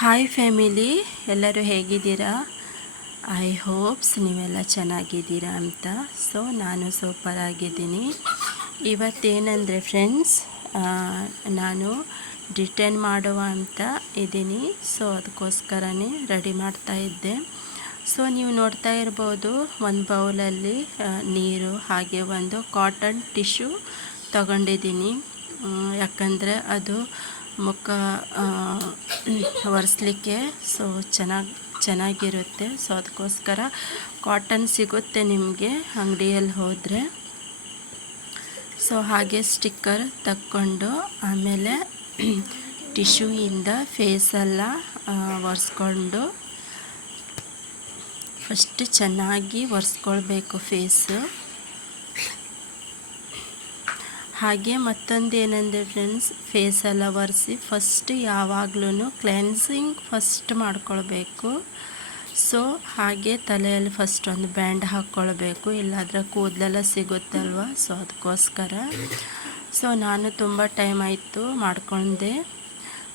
Hi family, ಎಲ್ಲರೂ ಹೇಗಿದ್ದೀರಾ? I hopes ನೀವೆಲ್ಲ ಚೆನ್ನಾಗಿದ್ದೀರಾ ಅಂತ. ಸೊ ನಾನು ಸೂಪರ್ ಆಗಿದ್ದೀನಿ. ಇವತ್ತೇನೆಂದರೆ ಫ್ರೆಂಡ್ಸ್, ನಾನು ರಿಟರ್ನ್ ಮಾಡುವ ಅಂತ ಇದ್ದೀನಿ. ಸೊ ಅದಕ್ಕೋಸ್ಕರನೇ ರೆಡಿ ಮಾಡ್ತಾ ಇದ್ದೆ. ಸೊ ನೀವು ನೋಡ್ತಾ ಇರ್ಬೋದು, ಒಂದು ಬೌಲಲ್ಲಿ ನೀರು ಹಾಗೆ ಒಂದು ಕಾಟನ್ ಟಿಶ್ಯೂ ತಗೊಂಡಿದ್ದೀನಿ. ಯಾಕಂದರೆ ಅದು ಮುಖ ಒರೆಸ್ಲಿಕ್ಕೆ ಚೆನ್ನಾಗಿರುತ್ತೆ. ಸೊ ಅದಕ್ಕೋಸ್ಕರ ಕಾಟನ್ ಸಿಗುತ್ತೆ ನಿಮಗೆ ಅಂಗಡಿಯಲ್ಲಿ ಹೋದರೆ. ಸೊ ಹಾಗೆ ಸ್ಟಿಕ್ಕರ್ ತಕ್ಕೊಂಡು ಆಮೇಲೆ ಟಿಶ್ಯೂಯಿಂದ ಫೇಸೆಲ್ಲ ಒರೆಸ್ಕೊಂಡು ಫಸ್ಟ್ ಚೆನ್ನಾಗಿ ಒರೆಸ್ಕೊಳ್ಬೇಕು ಫೇಸು. ಹಾಗೆ ಮತ್ತೊಂದು ಏನಂದರೆ ಫ್ರೆಂಡ್ಸ್, ಫೇಸೆಲ್ಲ ಒರೆಸಿ ಫಸ್ಟ್ ಯಾವಾಗಲೂ ಕ್ಲೆನ್ಸಿಂಗ್ ಫಸ್ಟ್ ಮಾಡ್ಕೊಳ್ಬೇಕು. ಸೊ ಹಾಗೆ ತಲೆಯಲ್ಲಿ ಫಸ್ಟ್ ಒಂದು ಬ್ಯಾಂಡ್ ಹಾಕ್ಕೊಳ್ಬೇಕು, ಇಲ್ಲಾಂದರೆ ಕೂದಲೆಲ್ಲ ಸಿಗುತ್ತಲ್ವ. ಸೊ ಅದಕ್ಕೋಸ್ಕರ ಸೊ ನಾನು ತುಂಬ ಟೈಮ್ ಆಯಿತು ಮಾಡ್ಕೊಂಡೆ.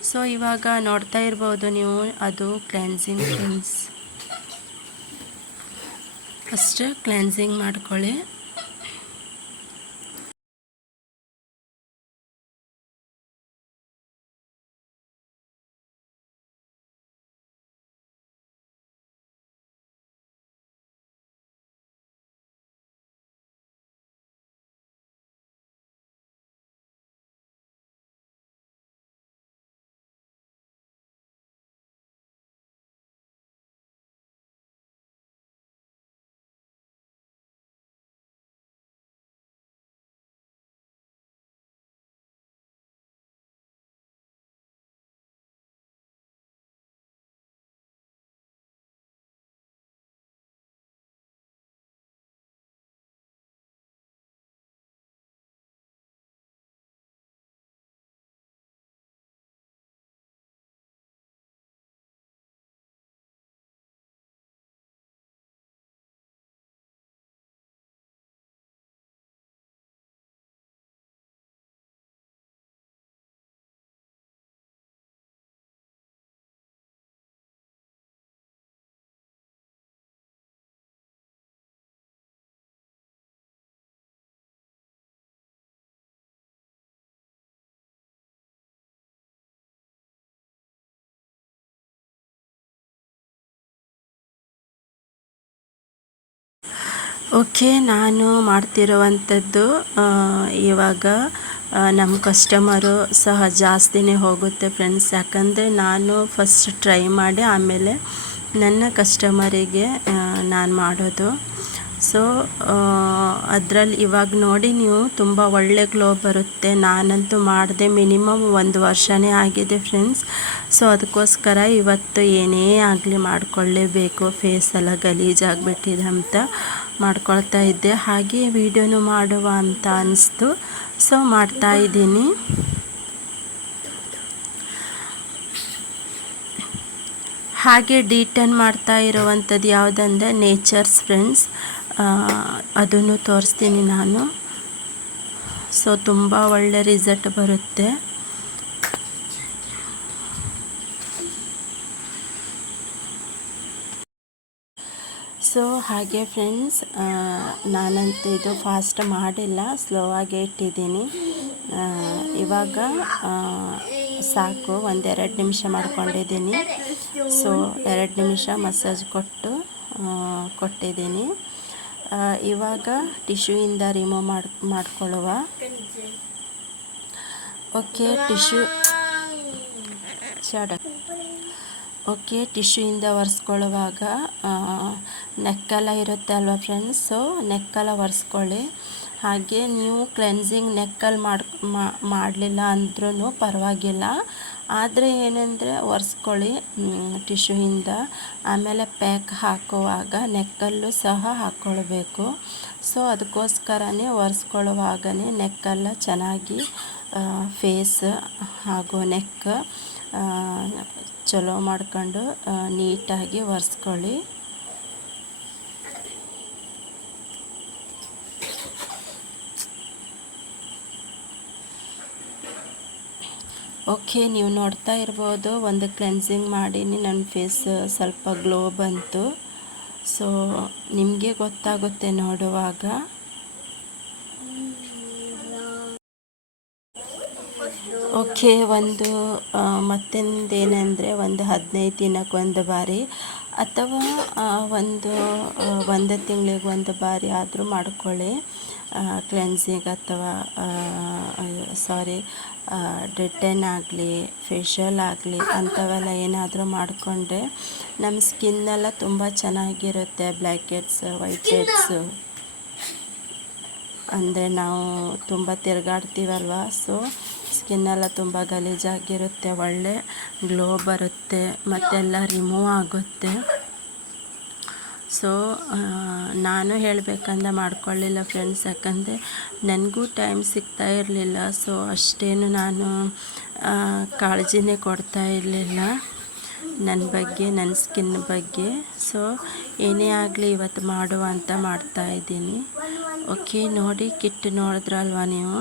ಸೊ ಇವಾಗ ನೋಡ್ತಾ ಇರ್ಬೋದು ನೀವು, ಅದು ಕ್ಲೆನ್ಸಿಂಗ್ ಫ್ರೆಂಡ್ಸ್. ಫಸ್ಟ್ ಕ್ಲೆನ್ಸಿಂಗ್ ಮಾಡ್ಕೊಳ್ಳಿ. ಓಕೆ, ನಾನು ಮಾಡ್ತಿರುವಂಥದ್ದು ಇವಾಗ ನಮ್ಮ ಕಸ್ಟಮರು ಸಹ ಜಾಸ್ತಿನೇ ಹೋಗುತ್ತೆ ಫ್ರೆಂಡ್ಸ್. ಯಾಕಂದರೆ ನಾನು ಫಸ್ಟ್ ಟ್ರೈ ಮಾಡಿ ಆಮೇಲೆ ನನ್ನ ಕಸ್ಟಮರಿಗೆ ನಾನು ಮಾಡೋದು. ಸೊ ಅದರಲ್ಲಿ ಇವಾಗ ನೋಡಿ ನೀವು, ತುಂಬ ಒಳ್ಳೆ ಗ್ಲೋ ಬರುತ್ತೆ. ನಾನಂತೂ ಮಾಡಿದೆ ಮಿನಿಮಮ್ 1 ವರ್ಷನೇ ಆಗಿದೆ ಫ್ರೆಂಡ್ಸ್. ಸೊ ಅದಕ್ಕೋಸ್ಕರ ಇವತ್ತು ಏನೇ ಆಗಲಿ ಮಾಡಿಕೊಳ್ಳೇಬೇಕು, ಫೇಸೆಲ್ಲ ಗಲೀಜಾಗಿಬಿಟ್ಟಿದೆ ಅಂತ ಮಾಡ್ಕೊಳ್ತಾ ಇದ್ದೆ. ಹಾಗೆ ವಿಡಿಯೋನು ಮಾಡುವ ಅಂತ ಅನಿಸ್ತು. ಸೊ ಮಾಡ್ತಾಯಿದ್ದೀನಿ. ಹಾಗೆ ಡಿಟರ್ನ್ ಮಾಡ್ತಾ ಇರುವಂಥದ್ದು ಯಾವುದಂದರೆ ನೇಚರ್ಸ್ ಫ್ರೆಂಡ್ಸ್. ಅದನ್ನು ತೋರಿಸ್ತೀನಿ ನಾನು. ಸೊ ತುಂಬ ಒಳ್ಳೆ ರಿಸಲ್ಟ್ ಬರುತ್ತೆ. ಸೊ ಹಾಗೆ ಫ್ರೆಂಡ್ಸ್, ನಾನಂತೂ ಇದು ಫಾಸ್ಟ್ ಮಾಡಿಲ್ಲ, ಸ್ಲೋ ಆಗಿ ಇಟ್ಟಿದ್ದೀನಿ. ಇವಾಗ ಸಾಕು, 1-2 ನಿಮಿಷ ಮಾಡ್ಕೊಂಡಿದ್ದೀನಿ. ಸೊ 2 ನಿಮಿಷ ಮಸಾಜ್ ಕೊಟ್ಟಿದ್ದೀನಿ. ಇವಾಗ ಟಿಶ್ಯೂಯಿಂದ ರಿಮೂವ್ ಮಾಡ್ಕೊಳ್ಳುವ. ಓಕೆ, ಟಿಶ್ಯೂಯಿಂದ ಒರೆಸ್ಕೊಳ್ಳುವಾಗ ನೆಕ್ಕೆಲ್ಲ ಇರುತ್ತೆ ಅಲ್ವಾ ಫ್ರೆಂಡ್ಸ್. ಸೊ ನೆಕ್ಕೆಲ್ಲ ಒರೆಸ್ಕೊಳ್ಳಿ. ಹಾಗೆ ನೀವು ಕ್ಲೆನ್ಸಿಂಗ್ ನೆಕ್ಕಲ್ಲಿ ಮಾಡಲಿಲ್ಲ ಅಂದ್ರೂ ಪರವಾಗಿಲ್ಲ, ಆದರೆ ಏನಂದರೆ ಒರೆಸ್ಕೊಳ್ಳಿ ಟಿಶ್ಯೂಯಿಂದ. ಆಮೇಲೆ ಪ್ಯಾಕ್ ಹಾಕುವಾಗ ನೆಕ್ಕಲ್ಲೂ ಸಹ ಹಾಕ್ಕೊಳ್ಬೇಕು. ಸೊ ಅದಕ್ಕೋಸ್ಕರನೇ ಒರೆಸ್ಕೊಳ್ಳುವಾಗನೇ ನೆಕ್ಕೆಲ್ಲ ಚೆನ್ನಾಗಿ ಫೇಸ್ ಹಾಗೂ ನೆಕ್ ಚಲೋ ಮಾಡ್ಕೊಂಡು ನೀಟಾಗಿ ಒರೆಸ್ಕೊಳ್ಳಿ. ಓಕೆ, ನೀವು ನೋಡ್ತಾ ಇರ್ಬೋದು ಒಂದು ಕ್ಲೆನ್ಸಿಂಗ್ ಮಾಡೀನಿ, ನನ್ನ ಫೇಸ್ ಸ್ವಲ್ಪ ಗ್ಲೋ ಬಂತು. ಸೊ ನಿಮಗೆ ಗೊತ್ತಾಗುತ್ತೆ ನೋಡುವಾಗ. ಓಕೆ, ಮತ್ತೊಂದೇನೆಂದರೆ ಒಂದು 15 ದಿನಕ್ಕೆ ಒಂದು ಬಾರಿ ಅಥವಾ ಒಂದು ತಿಂಗಳಿಗೆ ಒಂದು ಬಾರಿ ಆದರೂ ಮಾಡ್ಕೊಳ್ಳಿ ಕ್ಲೆನ್ಸಿಂಗ್, ಅಥವಾ ಡೆಟನ್ ಆಗಲಿ ಫೇಶಿಯಲ್ ಆಗಲಿ ಅಂಥವೆಲ್ಲ ಏನಾದರೂ ಮಾಡಿಕೊಂಡ್ರೆ ನಮ್ಮ ಸ್ಕಿನ್ನೆಲ್ಲ ತುಂಬ ಚೆನ್ನಾಗಿರುತ್ತೆ. ಬ್ಲ್ಯಾಕ್ ಹೆಡ್ಸ್, ವೈಟ್ ಹೆಡ್ಸು ಅಂದರೆ ನಾವು ತುಂಬ ತಿರುಗಾಡ್ತೀವಲ್ವ, ಸೊ ಸ್ಕಿನ್ನೆಲ್ಲ ತುಂಬ ಗಲೀಜಾಗಿರುತ್ತೆ, ಒಳ್ಳೆ ಗ್ಲೋ ಬರುತ್ತೆ ಮತ್ತೆಲ್ಲ ರಿಮೂವ್ ಆಗುತ್ತೆ. ಸೊ ನಾನು ಹೇಳಬೇಕಂದ್ರೆ ಮಾಡ್ಕೊಳ್ಳಿಲ್ಲ ಫ್ರೆಂಡ್ಸ್, ಯಾಕಂದರೆ ನನಗೂ ಟೈಮ್ ಸಿಗ್ತಾ ಇರಲಿಲ್ಲ. ಸೊ ಅಷ್ಟೇನು ನಾನು ಕಾಳಜಿನೇ ಕೊಡ್ತಾ ಇರಲಿಲ್ಲ ನನ್ನ ಬಗ್ಗೆ, ನನ್ನ ಸ್ಕಿನ್ ಬಗ್ಗೆ. ಸೊ ಏನೇ ಆಗಲಿ ಇವತ್ತು ಮಾಡುವ ಅಂತ ಮಾಡ್ತಾಯಿದ್ದೀನಿ. ಓಕೆ, ನೋಡಿ ಕಿಟ್ ನೋಡಿದ್ರಲ್ವ ನೀವು.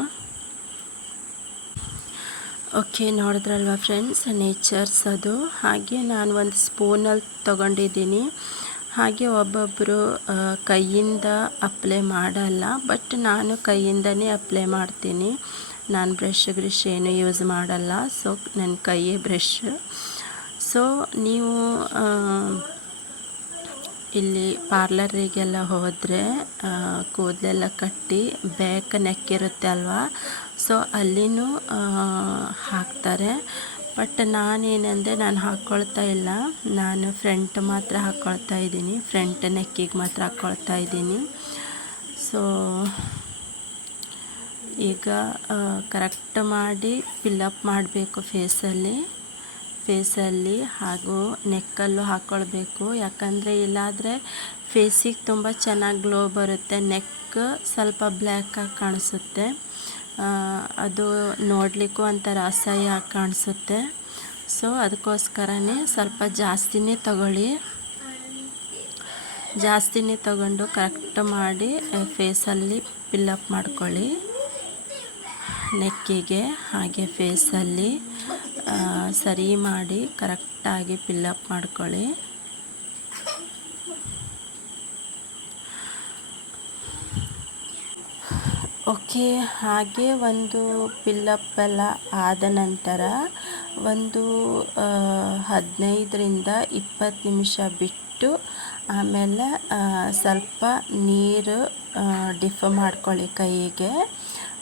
ಓಕೆ, ನೋಡಿದ್ರಲ್ವ ಫ್ರೆಂಡ್ಸ್, ನೇಚರ್ಸ್ ಅದು. ಹಾಗೆ ನಾನು ಒಂದು ಸ್ಪೂನಲ್ಲಿ ತೊಗೊಂಡಿದ್ದೀನಿ. ಹಾಗೆ ಒಬ್ಬೊಬ್ಬರು ಕೈಯಿಂದ ಅಪ್ಲೈ ಮಾಡಲ್ಲ, ಬಟ್ ನಾನು ಕೈಯಿಂದನೇ ಅಪ್ಲೈ ಮಾಡ್ತೀನಿ. ನಾನು ಬ್ರಷ್ ಏನು ಯೂಸ್ ಮಾಡಲ್ಲ. ಸೊ ನನ್ನ ಕೈಯೇ ಬ್ರಷ್. ಸೊ ನೀವು ಇಲ್ಲಿ ಪಾರ್ಲರಿಗೆಲ್ಲ ಹೋದರೆ ಕೂದಲೆಲ್ಲ ಕಟ್ಟಿ ಬ್ಯಾಕ್ ನೆಕ್ ಇರುತ್ತೆ ಅಲ್ವಾ, ಸೊ ಅಲ್ಲಿನೂ ಹಾಕ್ತಾರೆ. ಬಟ್ ನಾನೇನೆಂದರೆ ನಾನು ಹಾಕ್ಕೊಳ್ತಾ ಇಲ್ಲ, ನಾನು ಫ್ರಂಟ್ ಮಾತ್ರ ಹಾಕ್ಕೊಳ್ತಾ ಇದ್ದೀನಿ, ಫ್ರಂಟ್ ನೆಕ್ಕಿಗೆ ಮಾತ್ರ ಹಾಕ್ಕೊಳ್ತಾ ಇದ್ದೀನಿ. ಸೊ ಈಗ ಕರೆಕ್ಟ್ ಮಾಡಿ ಫಿಲ್ಲಪ್ ಮಾಡಬೇಕು ಫೇಸಲ್ಲಿ ಹಾಗೂ ನೆಕ್ಕಲ್ಲೂ ಹಾಕ್ಕೊಳ್ಬೇಕು. ಯಾಕಂದರೆ ಇಲ್ಲಾದರೆ ಫೇಸಿಗೆ ತುಂಬ ಚೆನ್ನಾಗಿ ಗ್ಲೋ ಬರುತ್ತೆ, ನೆಕ್ ಸ್ವಲ್ಪ ಬ್ಲ್ಯಾಕಾಗಿ ಕಾಣಿಸುತ್ತೆ, ಅದು ನೋಡಲಿಕ್ಕೂ ಒಂಥರ ಅಸಹ್ಯ ಕಾಣಿಸುತ್ತೆ. ಸೊ ಅದಕ್ಕೋಸ್ಕರನೇ ಸ್ವಲ್ಪ ಜಾಸ್ತಿನೇ ತಗೊಂಡು ಕರೆಕ್ಟ್ ಮಾಡಿ ಫೇಸಲ್ಲಿ ಫಿಲ್ಲಪ್ ಮಾಡ್ಕೊಳ್ಳಿ, ನೆಕ್ಕಿಗೆ ಹಾಗೆ ಫೇಸಲ್ಲಿ ಸರಿ ಮಾಡಿ ಕರೆಕ್ಟಾಗಿ ಫಿಲ್ಲಪ್ ಮಾಡ್ಕೊಳ್ಳಿ. ಓಕೆ, ಹಾಗೆ ಒಂದು ಫಿಲ್ಲಪ್ ಎಲ್ಲ ಆದ ನಂತರ ಒಂದು 15ರಿಂದ 20 ನಿಮಿಷ ಬಿಟ್ಟು ಆಮೇಲೆ ಸ್ವಲ್ಪ ನೀರು ಡಿಪ್ ಮಾಡ್ಕೊಳ್ಳಿ, ಕೈಗೆ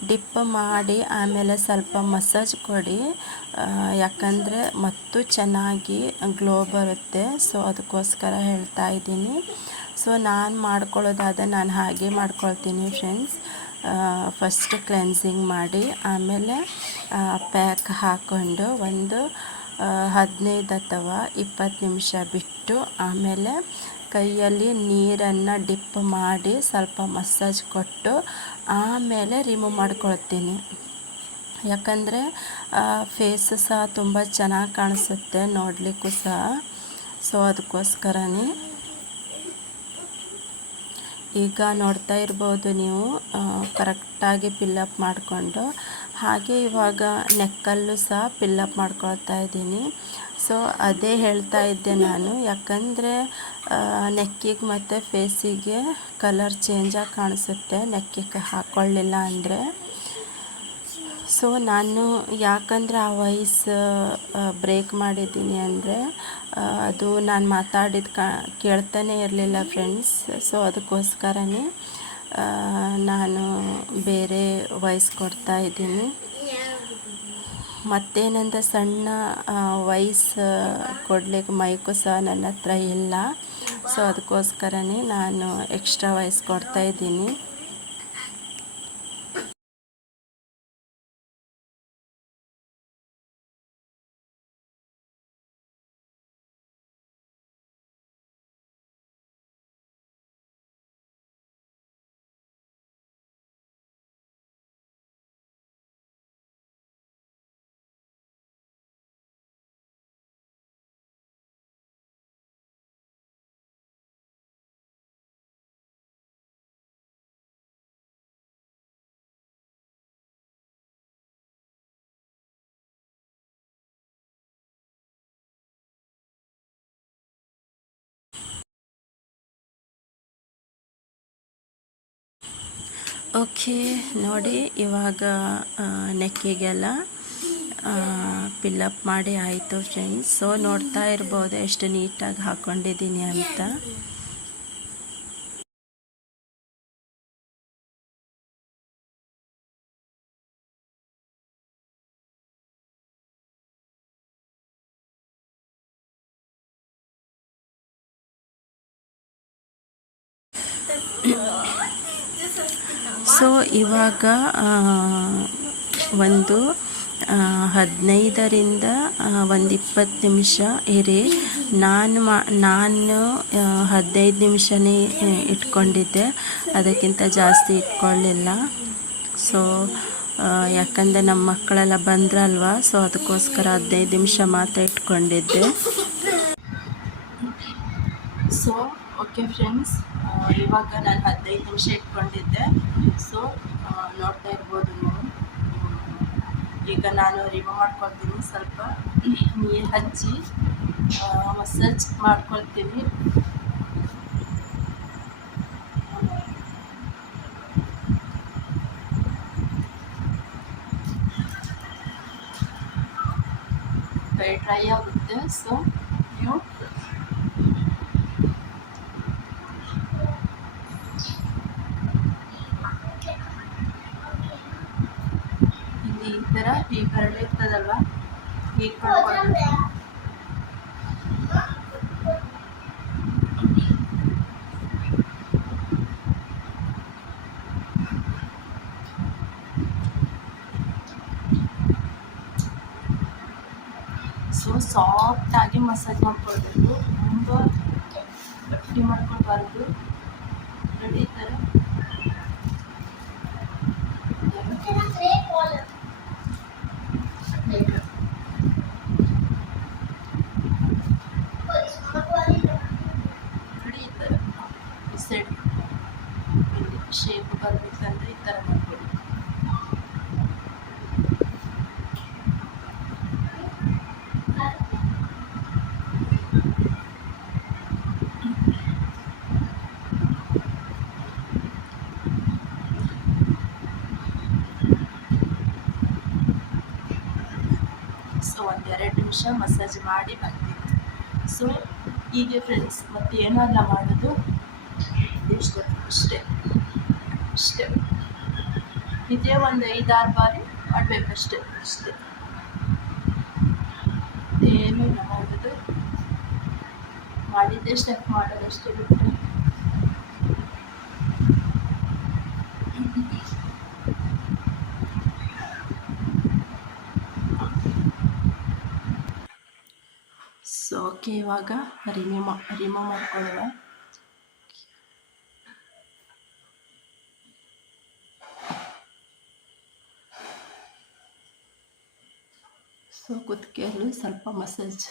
ಡಿಪ್ ಮಾಡಿ ಆಮೇಲೆ ಸ್ವಲ್ಪ ಮಸಾಜ್ ಕೊಡಿ. ಯಾಕಂದರೆ ಮತ್ತು ಚೆನ್ನಾಗಿ ಗ್ಲೋ ಬರುತ್ತೆ. ಸೊ ಅದಕ್ಕೋಸ್ಕರ ಹೇಳ್ತಾ ಇದ್ದೀನಿ. ಸೊ ನಾನು ಮಾಡ್ಕೊಳ್ಳೋದಾದ ನಾನು ಹಾಗೆ ಮಾಡ್ಕೊಳ್ತೀನಿ ಫ್ರೆಂಡ್ಸ್. ಫಸ್ಟ್ ಕ್ಲೆನ್ಸಿಂಗ್ ಮಾಡಿ ಆಮೇಲೆ ಪ್ಯಾಕ್ ಹಾಕ್ಕೊಂಡು ಒಂದು 15 ಅಥವಾ 20 ನಿಮಿಷ ಬಿಟ್ಟು ಆಮೇಲೆ ಕೈಯಲ್ಲಿ ನೀರನ್ನು ಡಿಪ್ ಮಾಡಿ ಸ್ವಲ್ಪ ಮಸಾಜ್ ಕೊಟ್ಟು ಆಮೇಲೆ ರಿಮೂವ್ ಮಾಡ್ಕೊಳ್ತೀನಿ. ಯಾಕಂದರೆ ಫೇಸ್ ಸಹ ತುಂಬ ಚೆನ್ನಾಗಿ ಕಾಣಿಸುತ್ತೆ ನೋಡಲಿಕ್ಕೂ ಸಹ. ಸೊ ಅದಕ್ಕೋಸ್ಕರನೇ ಈಗ ನೋಡ್ತಾ ಇರ್ಬೋದು ನೀವು, ಕರೆಕ್ಟಾಗಿ ಫಿಲ್ಲಪ್ ಮಾಡಿಕೊಂಡು ಹಾಗೆ ಇವಾಗ ನೆಕ್ಕಲ್ಲೂ ಸಹ ಫಿಲ್ಲಪ್ ಮಾಡ್ಕೊಳ್ತಾ ಇದ್ದೀನಿ. ಸೊ ಅದೇ ಹೇಳ್ತಾ ಇದ್ದೆ ನಾನು, ಯಾಕಂದರೆ ನೆಕ್ಕಿಗೆ ಮತ್ತು ಫೇಸಿಗೆ ಕಲರ್ ಚೇಂಜಾಗಿ ಕಾಣಿಸುತ್ತೆ ನೆಕ್ಕಿಗೆ ಹಾಕ್ಕೊಳ್ಳಿಲ್ಲ ಅಂದರೆ. ಸೊ ನಾನು ಯಾಕಂದರೆ ಆ ವಾಯ್ಸ್ ಬ್ರೇಕ್ ಮಾಡಿದ್ದೀನಿ ಅಂದರೆ ಅದು ನಾನು ಮಾತಾಡಿದ ಕೇಳ್ತಾನೆ ಇರಲಿಲ್ಲ ಫ್ರೆಂಡ್ಸ್. ಸೊ ಅದಕ್ಕೋಸ್ಕರನೇ ನಾನು ಬೇರೆ ವಾಯ್ಸ್ ಕೊಡ್ತಾ ಇದ್ದೀನಿ. ಮತ್ತೇನೆಂದರೆ ಸಣ್ಣ ವಾಯ್ಸ್ ಕೊಡಲಿಕ್ಕೆ ಮೈಕು ಸಹ ನನ್ನ ಹತ್ರ ಇಲ್ಲ. ಸೊ ಅದಕ್ಕೋಸ್ಕರನೇ ನಾನು ಎಕ್ಸ್ಟ್ರಾ ವಾಯ್ಸ್ ಕೊಡ್ತಾ ಇದ್ದೀನಿ. ಓಕೆ ನೋಡಿ, ಇವಾಗ ನೆಕ್ಕಿಗೆಲ್ಲ ಪಿಲ್ಲಪ್ ಮಾಡಿ ಆಯಿತು ಫ್ರೆಂಡ್ಸ್. ಸೊ ನೋಡ್ತಾ ಇರ್ಬೋದು ಎಷ್ಟು ನೀಟಾಗಿ ಹಾಕ್ಕೊಂಡಿದ್ದೀನಿ ಅಂತ. ಸೊ ಇವಾಗ ಒಂದು 15ರಿಂದ ಒಂದು 20 ನಿಮಿಷ ಇರಿ. ನಾನು 15 ನಿಮಿಷನೇ ಇಟ್ಕೊಂಡಿದ್ದೆ, ಅದಕ್ಕಿಂತ ಜಾಸ್ತಿ ಇಟ್ಕೊಳ್ಳಿಲ್ಲ. ಸೊ ಯಾಕಂದರೆ ನಮ್ಮ ಮಕ್ಕಳೆಲ್ಲ ಬಂದ್ರಲ್ವ, ಸೊ ಅದಕ್ಕೋಸ್ಕರ 15 ನಿಮಿಷ ಮಾತ್ರ ಇಟ್ಕೊಂಡಿದ್ದೆ. ಸೊ ಓಕೆ ಫ್ರೆಂಡ್ಸ್, ಇವಾಗ ನಾನು 15 ನಿಮಿಷ ಇಟ್ಕೊಂಡಿದ್ದೆ. ಸೊ ನೋಡ್ತಾ ಇರ್ಬೋದು ನೀವು. ಈಗ ನಾನು ರಿಮೂವ್ ಮಾಡ್ಕೊಳ್ತೀನಿ. ಸ್ವಲ್ಪ ನೀರು ಹಚ್ಚಿ ಮಸಾಜ್ ಮಾಡ್ಕೊಳ್ತೀನಿ. ಡ್ರೈ ಆಗುತ್ತೆ. ಸೊ ನೀವು ಈ ಥರ ಈ ಕರಡೆ ಇರ್ತದಲ್ವ, ಈಗ ಸೊ ಸಾಫ್ಟಾಗಿ ಮಸಾಜ್ ಮಾಡ್ಕೊಳ್ಬೇಕು, ತುಂಬ ಗಟ್ಟಿ ಮಾಡ್ಕೊಳ್ಬಾರ್ದು. ನೋಡಿ ಈ ಥರ ಸೆಟ್ ಶೇಪ್ ಬರಬೇಕಂದ್ರೆ ಈ ಥರ ಮಾಡ್ಕೊಳ್ಳಿ. ಸೊ 1-2 ನಿಮಿಷ ಮಸಾಜ್ ಮಾಡಿ ಬರ್ತೀನಿ. ಸೊ ಹೀಗೆ ಫ್ರೆಂಡ್ಸ್, ಮತ್ತೆ ಏನೂ ಅಲ್ಲ ಮಾಡೋದು, ಇಷ್ಟೇ ಇಷ್ಟೇ ಇಷ್ಟೇ. ಇದೇ ಒಂದು 5-6 ಬಾರಿ ಮಾಡಬೇಕಷ್ಟೇ, ಇಷ್ಟೇ, ಏನೂ ಇಲ್ಲ ಮಾಡೋದು. ಮಾಡಿದ್ದೆ ಸ್ಟೆಪ್ ಮಾಡೋದಷ್ಟೇ ಬಿಟ್ಟರೆ. ಸೊ ಓಕೆ, ಇವಾಗ ರಿಮೂವ್ ಮಾಡ್ಕೊಳ್ಳುವ. ಸೊ ಕುತ್ತಿಗೆಯಲ್ಲೂ ಸ್ವಲ್ಪ ಮಸಾಜ್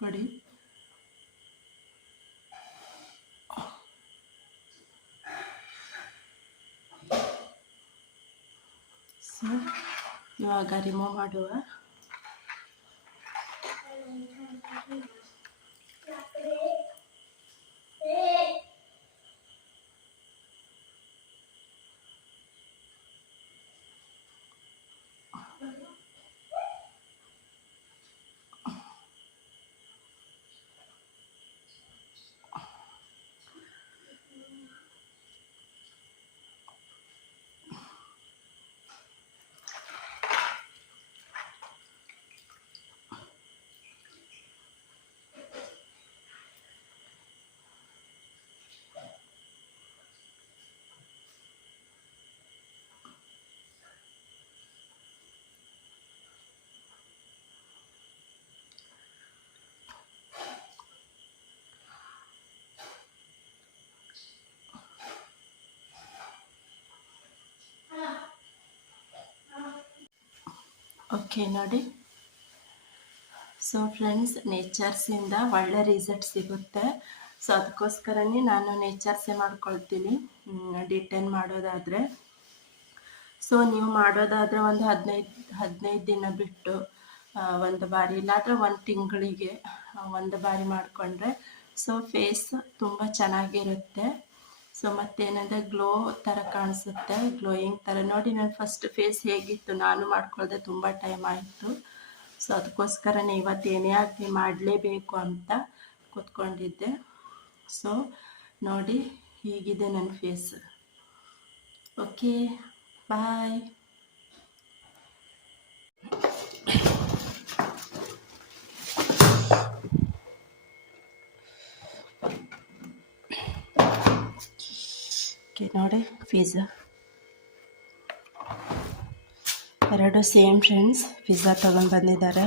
ಕೊಡಿ. ಸೊ ಇವಾಗ ರಿಮೂವ್ ಮಾಡುವ. ಓಕೆ ನೋಡಿ. ಸೊ ಫ್ರೆಂಡ್ಸ್, ನೇಚರ್ಸಿಂದ ಒಳ್ಳೆ ರಿಸಲ್ಟ್ ಸಿಗುತ್ತೆ. ಸೊ ಅದಕ್ಕೋಸ್ಕರನೇ ನಾನು ನೇಚರ್ಸೇ ಮಾಡ್ಕೊಳ್ತೀನಿ ಡಿಟೈನ್ ಮಾಡೋದಾದರೆ. ಸೊ ನೀವು ಮಾಡೋದಾದರೆ ಒಂದು 15 ದಿನ ಬಿಟ್ಟು ಒಂದು ಬಾರಿ, ಇಲ್ಲಾಂದರೆ 1 ತಿಂಗಳಿಗೆ 1 ಬಾರಿ ಮಾಡಿಕೊಂಡ್ರೆ ಸೊ ಫೇಸ್ ತುಂಬ ಚೆನ್ನಾಗಿರುತ್ತೆ. ಸೊ ಮತ್ತೇನಂದರೆ ಗ್ಲೋ ಥರ ಕಾಣಿಸುತ್ತೆ, ಗ್ಲೋಯಿಂಗ್ ಥರ. ನೋಡಿ ನನ್ನ ಫಸ್ಟ್ ಫೇಸ್ ಹೇಗಿತ್ತು, ನಾನು ಮಾಡ್ಕೊಳ್ಳದೆ ತುಂಬ ಟೈಮ್ ಆಯಿತು. ಸೊ ಅದಕ್ಕೋಸ್ಕರನೇ ಇವತ್ತು ಏನೇ ಆಗಲಿ ಮಾಡಲೇಬೇಕು ಅಂತ ಕೂತ್ಕೊಂಡಿದ್ದೆ. ಸೊ ನೋಡಿ ಹೀಗಿದೆ ನನ್ನ ಫೇಸ್. ಓಕೆ, ಬಾಯ್. ಓಕೆ ನೋಡಿ ಪಿಜ್ಜಾ ಎರಡು ಸೇಮ್ ಫ್ರೆಂಡ್ಸ್ ಪಿಜ್ಜಾ ತೊಗೊಂಡು ಬಂದಿದ್ದಾರೆ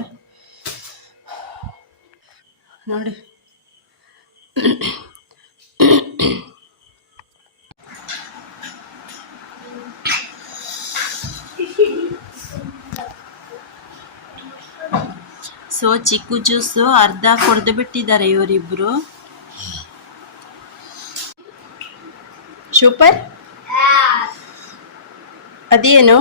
ನೋಡಿ. ಸೊ ಚಿಕ್ಕು ಜ್ಯೂಸು ಅರ್ಧ ಕುಡ್ದು ಬಿಟ್ಟಿದ್ದಾರೆ ಇವರಿಬ್ರು. ಸೂಪರ್. ಅದೇನು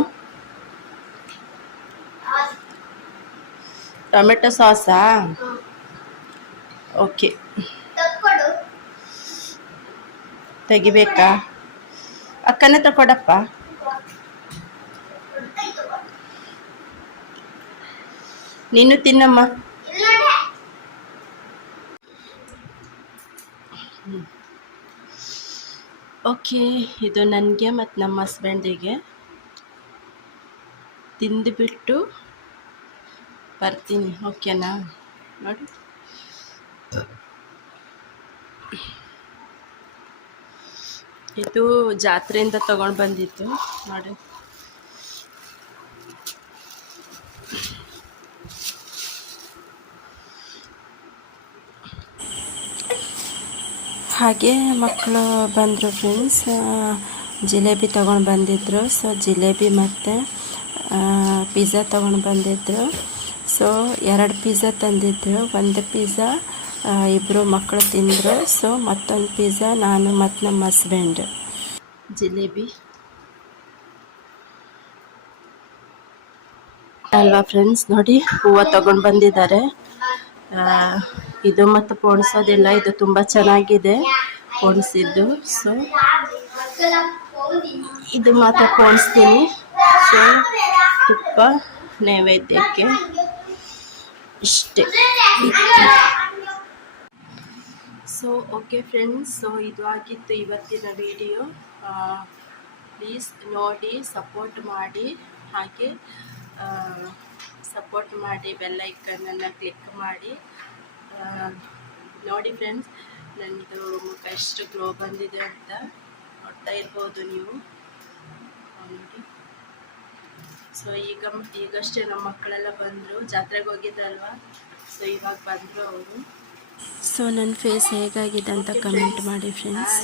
ಟೊಮೆಟೊ ಸಾಸಾ? ಓಕೆ, ತೆಗಿಬೇಕಾ? ಅಕ್ಕನೇ ತಕೊಡಪ್ಪ. ನೀನು ತಿನ್ನಮ್ಮ. ಓಕೆ, ಇದು ನನಗೆ ಮತ್ತು ನಮ್ಮ ಹಸ್ಬೆಂಡಿಗೆ. ತಿಂದುಬಿಟ್ಟು ಬರ್ತೀನಿ, ಓಕೆನಾ? ನೋಡಿ ಇದು ಜಾತ್ರೆಯಿಂದ ತಗೊಂಡು ಬಂದಿತ್ತು ನೋಡಿ. ಹಾಗೆ ಮಕ್ಕಳು ಬಂದರು ಫ್ರೆಂಡ್ಸ್, ಜಿಲೇಬಿ ತೊಗೊಂಡು ಬಂದಿದ್ದರು. ಸೊ ಜಿಲೇಬಿ ಮತ್ತು ಪಿಜ್ಜಾ ತೊಗೊಂಡು ಬಂದಿದ್ದರು. ಸೊ 2 ಪಿಜ್ಜಾ ತಂದಿದ್ದರು. ಒಂದು ಪಿಜ್ಜಾ ಇಬ್ಬರು ಮಕ್ಕಳು ತಿಂದರು. ಸೊ ಮತ್ತೊಂದು ಪಿಜ್ಜಾ ನಾನು ಮತ್ತು ನಮ್ಮ ಹಸ್ಬೆಂಡ್. ಜಿಲೇಬಿ ಅಲ್ವಾ ಫ್ರೆಂಡ್ಸ್? ನೋಡಿ ಹೂವು ತೊಗೊಂಡು ಬಂದಿದ್ದಾರೆ. ಇದು ಮತ್ತು ಪೋಣಿಸೋದಿಲ್ಲ, ಇದು ತುಂಬ ಚೆನ್ನಾಗಿದೆ ಪೋಣಿಸಿದ್ದು. ಸೊ ಇದು ಮಾತ್ರ ಪೋಣಿಸ್ತೀನಿ. ಸೊ ತುಪ್ಪ ನೈವೇದ್ಯಕ್ಕೆ ಇಷ್ಟೇ. ಸೊ ಓಕೆ ಫ್ರೆಂಡ್ಸ್, ಸೊ ಇದು ಆಗಿತ್ತು ಇವತ್ತಿನ ವಿಡಿಯೋ. ಪ್ಲೀಸ್ ನೋಡಿ ಸಪೋರ್ಟ್ ಮಾಡಿ, ಹಾಗೆ ಸಪೋರ್ಟ್ ಮಾಡಿ, ಬೆಲ್ ಐಕನನ್ನು ಕ್ಲಿಕ್ ಮಾಡಿ. ನೋಡಿ ಫ್ರೆಂಡ್ಸ್, ನನ್ನದು ಮುಖ ಎಷ್ಟು ಗ್ಲೋ ಬಂದಿದೆ ಅಂತ ನೋಡ್ತಾ ಇರ್ಬೋದು ನೀವು ನೋಡಿ. ಸೊ ಈಗಷ್ಟೇ ನಮ್ಮ ಮಕ್ಕಳೆಲ್ಲ ಬಂದರು, ಜಾತ್ರೆಗೆ ಹೋಗಿದ್ದಲ್ವ. ಸೊ ಇವಾಗ ಬಂದರು ಅವರು. ಸೊ ನನ್ನ ಫೇಸ್ ಹೇಗಾಗಿದೆ ಅಂತ ಕಮೆಂಟ್ ಮಾಡಿ ಫ್ರೆಂಡ್ಸ್.